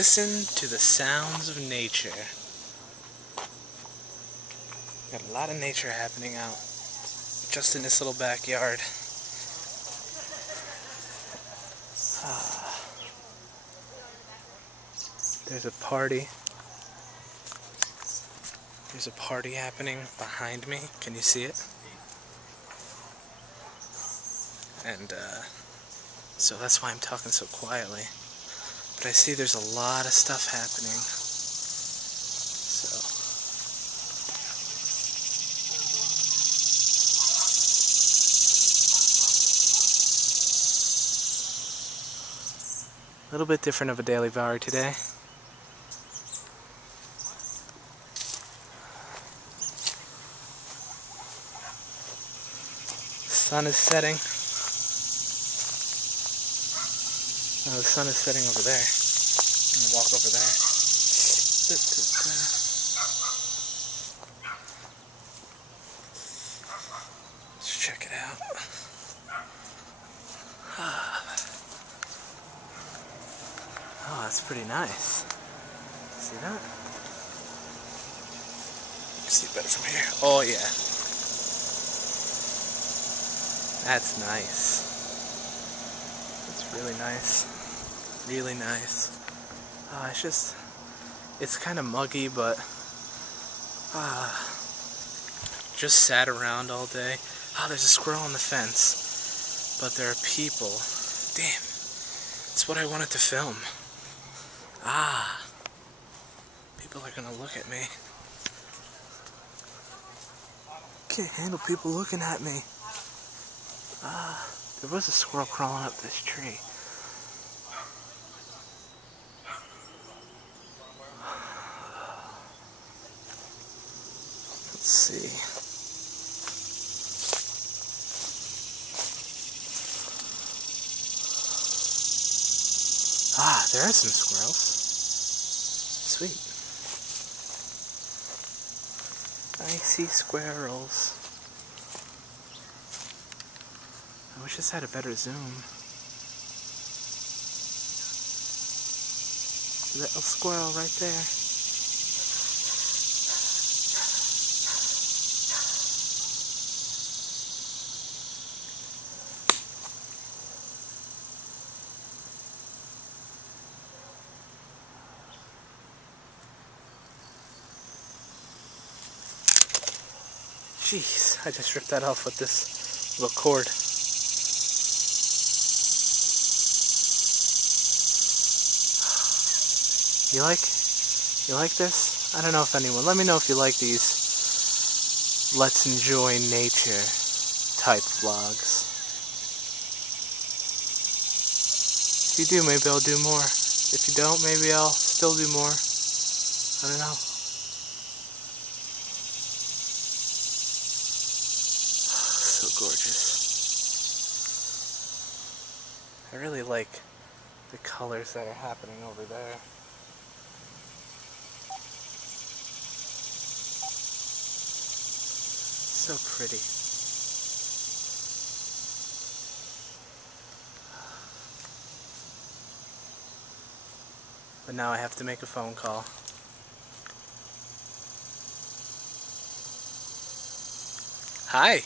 listen to the sounds of nature. Got a lot of nature happening out just in this little backyard. There's a party. There's a party happening behind me. Can you see it? And so that's why I'm talking so quietly. But I see there's a lot of stuff happening. So a little bit different of a DailyVary today. Sun is setting. Oh, the sun is setting over there. I'm gonna walk over there. Let's check it out. Oh, that's pretty nice. See that? You can see it better from here. Oh yeah. That's nice. That's really nice. Really nice. It's kind of muggy, but just sat around all day. Oh, there's a squirrel on the fence. But there are people. Damn. It's what I wanted to film. People are gonna look at me. Can't handle people looking at me. There was a squirrel crawling up this tree. Let's see. There are some squirrels. Sweet. I see squirrels. I wish this had a better zoom. See that little squirrel right there? Jeez, I just ripped that off with this little cord. You like this? I don't know if anyone, let me know if you like these let's enjoy nature type vlogs. If you do, maybe I'll do more. If you don't, maybe I'll still do more. I don't know. So gorgeous. I really like the colors that are happening over there. So pretty. But now I have to make a phone call. Hi.